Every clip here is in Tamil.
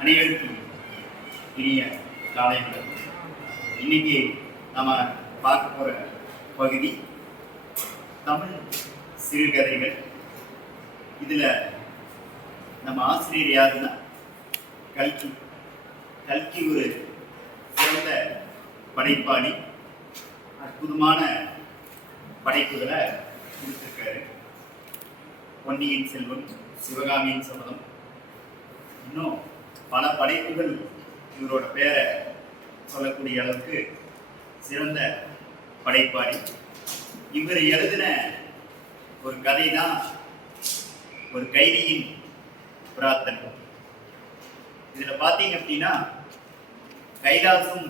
அனைவருக்கும் இனிய காலை வணக்கம். இன்னைக்கு நம்ம பார்க்க போற பகுதி தமிழ் சிறுகதைகள். இதுல நம்ம ஆசிரியர் யாருன்னா கல்கி. கல்கி ஒரு சிறந்த படைப்பாளி. அற்புதமான படைப்புகளை கொடுத்துருக்காரு. பொன்னியின் செல்வன் சிவகாமியின் சபதம். இன்னும் பல படைப்புகள் இவரோட பேரை சொல்லக்கூடிய அளவுக்கு சிறந்த படைப்பாளி. இவர் எழுதின ஒரு கதை தான் ஒரு கைதியின் பிரார்த்தனை. இதில் பார்த்தீங்க அப்படின்னா கைலாசம்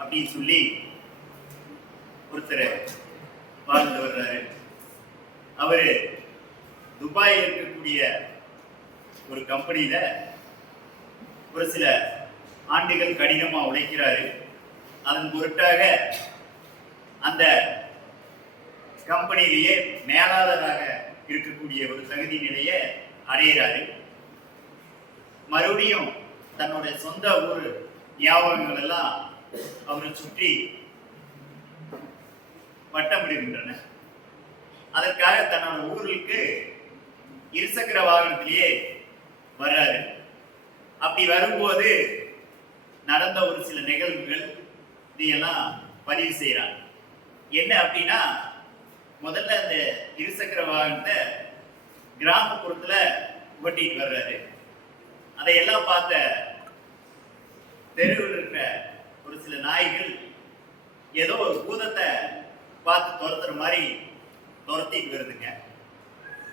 அப்படின்னு சொல்லி ஒருத்தர் வாழ்ந்து வர்றாரு. அவர் துபாயில் இருக்கக்கூடிய ஒரு கம்பெனியில் ஒரு சில ஆண்டுகள் கடினமாக உழைக்கிறாரு. அதன் பொருட்டாக அந்த கம்பெனியிலேயே மேலாளராக இருக்கக்கூடிய ஒரு தகுதி நிலையை அடையிறாரு. மறுபடியும் தன்னுடைய சொந்த ஊர் ஞாபகங்கள் எல்லாம் அவரை சுற்றி வட்டமிடுகின்றன. அதற்காக தன்னோட ஊருக்கு இருசக்கர வாகனத்திலேயே வர்றாரு. அப்படி வரும்போது நடந்த ஒரு சில நிகழ்வுகள் இதையெல்லாம் பதிவு செய்கிறாங்க என்ன அப்படின்னா முதல்ல அந்த இருசக்கர வாகனத்தை கிராமப்புறத்துல ஓட்டிட்டு வர்றாரு. அதையெல்லாம் பார்த்த தெருவில் இருக்கிற ஒரு சில நாய்கள் ஏதோ ஒரு பூதத்தை பார்த்து துரத்துற மாதிரி துரத்திட்டு வருதுங்க.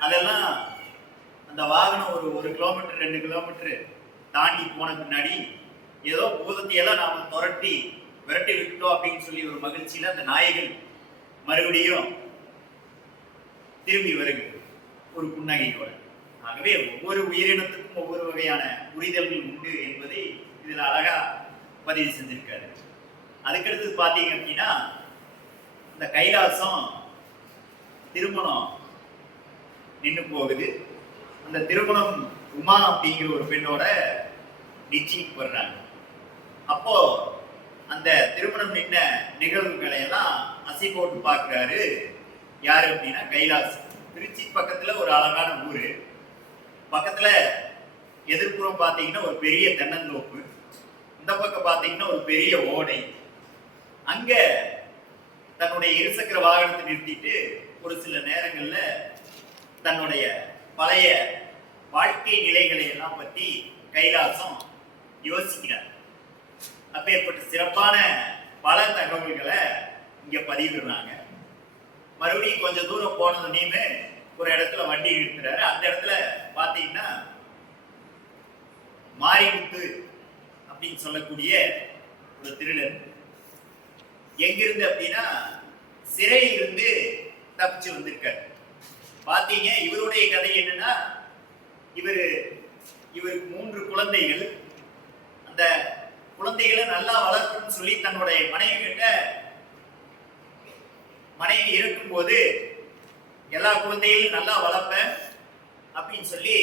அதெல்லாம் அந்த வாகனம் ஒரு ஒரு கிலோமீட்டர் ரெண்டு கிலோமீட்டர் தாண்டி போன பின்னாடி ஏதோ பூதத்தையெல்லாம் நாம துரட்டி விரட்டி விட்டோம் அப்படின்னு சொல்லி ஒரு மகிழ்ச்சியில அந்த நாய்கள் மறுபடியும் திரும்பி வருகிறது ஒரு புன்னகையோட. ஆகவே ஒவ்வொரு உயிரினத்துக்கும் ஒவ்வொரு வகையான புரிதல்கள் உண்டு என்பதை இதில் அழகா பதிவு செஞ்சிருக்காரு. அதுக்கடுத்து பார்த்தீங்க அப்படின்னா இந்த கைலாசம் திருமணம் நின்று போகுது. அந்த திருமணம் உமா அப்படிங்கிற ஒரு பெண்ணோட நிச்சயிக்கு வர்றாங்க. அப்போ அந்த திருமணம் நின்ன நிகழ்வுகளை எல்லாம் அசை போட்டு பார்க்கிறாரு. யாரு அப்படின்னா கைலாஸ் திருச்சி பக்கத்துல ஒரு அழகான ஊர். பக்கத்துல எதிர்ப்புறம் பார்த்தீங்கன்னா ஒரு பெரிய தென்னந்தோப்பு. இந்த பக்கம் பார்த்தீங்கன்னா ஒரு பெரிய ஓடை. அங்க தன்னுடைய இருசக்கர வாகனத்தை நிறுத்திட்டு ஒரு சில நேரங்கள்ல தன்னுடைய பழைய வாழ்க்கை நிலைகளை எல்லாம் பத்தி கைலாசம் யோசிக்கிறார் அப்பேற்பட்ட சிறப்பான பல தகவல்களை இங்க பதிவிடுறாங்க. மறுபடியும் கொஞ்சம் தூரம் போனதுனையுமே ஒரு இடத்துல வண்டி நிறுத்துறாரு. அந்த இடத்துல பார்த்தீங்கன்னா மாரிமுத்து அப்படின்னு சொல்லக்கூடிய ஒரு திருடன். எங்கிருந்து அப்படின்னா சிறையில் இருந்து தப்பிச்சு வந்திருக்காரு. பார்த்தீங்க இவருடைய கதை என்னன்னா இவர் இவருக்கு மூன்று குழந்தைகள் அந்த குழந்தைகளை நல்லா வளர்க்கணும்னு சொல்லி தன்னுடைய மனைவி கிட்ட மனைவி இருக்கும்போது எல்லா குழந்தைகளும் நல்லா வளர்ப்பேன் அப்படின்னு சொல்லி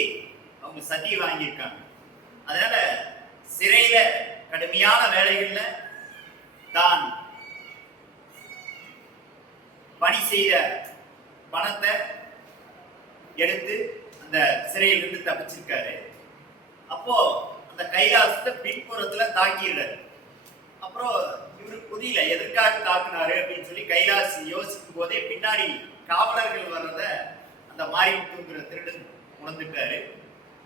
அவங்க சதி வாங்கியிருக்காங்க. அதனால சிறையில கடுமையான வேலைகள்ல தான் பணி செய்த பணத்தை எடுத்து அந்த சிறையிலிருந்து தப்பிச்சிருக்காரு. அப்போ அந்த கைலாசத்தை பின்புறத்துல தாக்கிடுறாரு. அப்புறம் இவருக்கு புரியல எதற்காக தாக்குனாரு அப்படின்னு சொல்லி கைலாஸ் யோசிக்கும் போதே பின்னாடி காவலர்கள் வர்றத அந்த மாரிமுத்துங்கிற திருடன் உணர்ந்துட்டாரு.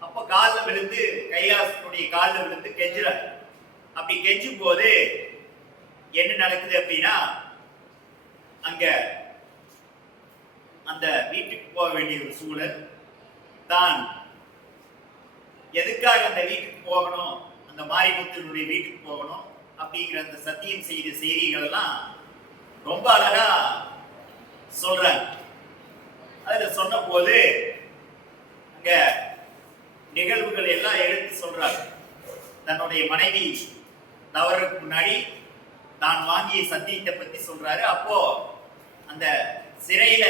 அப்போ காலில் விழுந்து கைலாசனுடைய காலில் விழுந்து கெஞ்சுறாரு. அப்படி கெஞ்சும் போது என்ன நடக்குது அப்படின்னா அங்க அந்த வீட்டுக்கு போக வேண்டிய ஒரு சூழல் தான் எதுக்காக அந்த வீட்டுக்கு போகணும்? அந்த மாரிமுத்தினுடைய வீட்டுக்கு போகணும்? அப்படிங்கிற அந்த சத்தியம் செய்த செய்திகள் எல்லாம் ரொம்ப அழகா சொல்றாங்க. அதுல சொன்ன போது அங்க நிகழ்வுகள் எல்லாம் எடுத்து சொல்றாங்க. தன்னுடைய மனைவி தவறுக்கு முன்னாடி தான் வாங்கிய சத்தியத்தை பத்தி சொல்றாரு. அப்போ அந்த சிறையில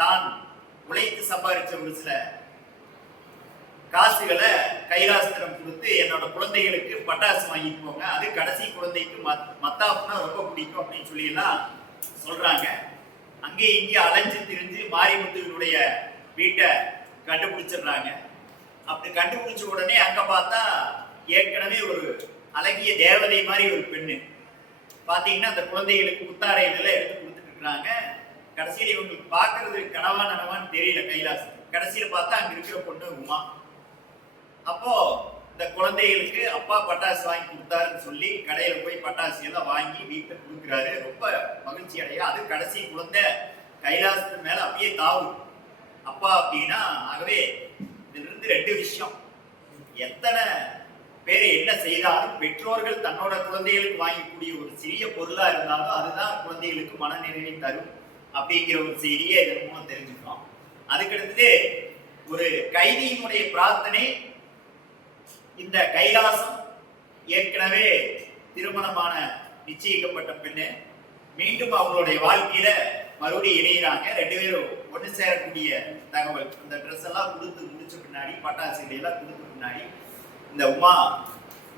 தான் உழைத்து சம்பாதிச்ச ஒரு சில காசுகளை கைலாசத்திடம் கொடுத்து என்னோட குழந்தைகளுக்கு பட்டாசு வாங்கிட்டு போங்க அது கடைசி குழந்தைக்கு மத் மத்தாப்புனா ரொம்ப பிடிக்கும் அப்படின்னு சொல்லி எல்லாம் சொல்றாங்க. அங்கே இங்கே அலைஞ்சு திரிஞ்சு மாரிமுத்துவினுடைய வீட்டை கண்டுபிடிச்சிடுறாங்க. அப்படி கண்டுபிடிச்ச உடனே அங்க பார்த்தா ஏற்கனவே ஒரு அழகிய தேவதை மாதிரி ஒரு பெண்ணு. பார்த்தீங்கன்னா அந்த குழந்தைகளுக்கு புத்தாடைகள் எடுத்து கொடுத்துட்டு கடைசியில் இவங்களுக்கு பார்க்கிறது கனவா நனவான்னு தெரியல கைலாசம். கடைசியில் பார்த்தா அங்கே இருக்கிற பொண்ணு உமா. அப்போ இந்த குழந்தைகளுக்கு அப்பா பட்டாசு வாங்கி கொடுத்தாருன்னு சொல்லி கடையில போய் பட்டாசு எல்லாம் வாங்கி வீட்டுல கொடுக்குறாரு. ரொம்ப மகிழ்ச்சி அடையா. அது கடைசி குழந்தை கைலாசத்து மேல அப்படியே தாவு அப்பா அப்படின்னா ஆகவே இதுல இருந்து ரெண்டு விஷயம். எத்தனை பேர் என்ன செய்தாலும் பெற்றோர்கள் தன்னோட குழந்தைகளுக்கு வாங்கக்கூடிய ஒரு சிறிய பொருளா இருந்தாலும் அதுதான் குழந்தைகளுக்கு மனநிறைவை தரும். அப்படிங்கிற ஒரு செய்தியை இதன் மூலம் தெரிஞ்சுக்கிறோம் அதுக்கடுத்து ஒரு கைதியினுடைய பிரார்த்தனை இந்த கைலாசம் ஏற்கனவே திருமணமான நிச்சயிக்கப்பட்ட பெண்ணு. மீண்டும் அவங்களுடைய வாழ்க்கையில மறுபடியும் இணையிறாங்க. ரெண்டு பேரும் ஒன்று சேரக்கூடிய தகவல். இந்த ட்ரெஸ் எல்லாம் கொடுத்து முடிச்ச பின்னாடி பட்டாசுகளை எல்லாம் கொடுத்த பின்னாடி இந்த உமா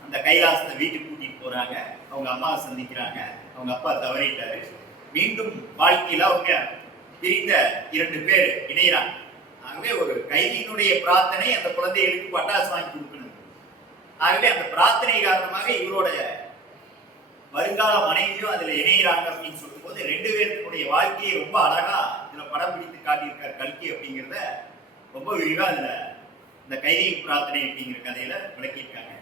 அந்த கைலாசத்தை வீட்டுக்கு கூட்டிட்டு போறாங்க. அவங்க அம்மாவை சந்திக்கிறாங்க. அவங்க அப்பா தவறிட்டாரு. மீண்டும் வாழ்க்கையில அவங்க பிரிந்த இரண்டு பேர் இணையிறாங்க. ஆகவே ஒரு கைதியினுடைய பிரார்த்தனை அந்த குழந்தைகளுக்கு பட்டாசு வாங்கி கொடுக்கணும். ஆகவே அந்த பிரார்த்தனை காரணமாக இவரோட வருங்கால மனைவியும் அதுல இணைகிறாங்க அப்படின்னு சொல்லும்போது ரெண்டு பேருக்குடைய வாழ்க்கையை ரொம்ப அழகா இதுல படம் பிடித்து காட்டியிருக்கார் கல்கி அப்படிங்கிறத ரொம்ப விரிவா அதுல இந்த கைதி பிரார்த்தனை அப்படிங்கிற கதையில விளக்கியிருக்காங்க.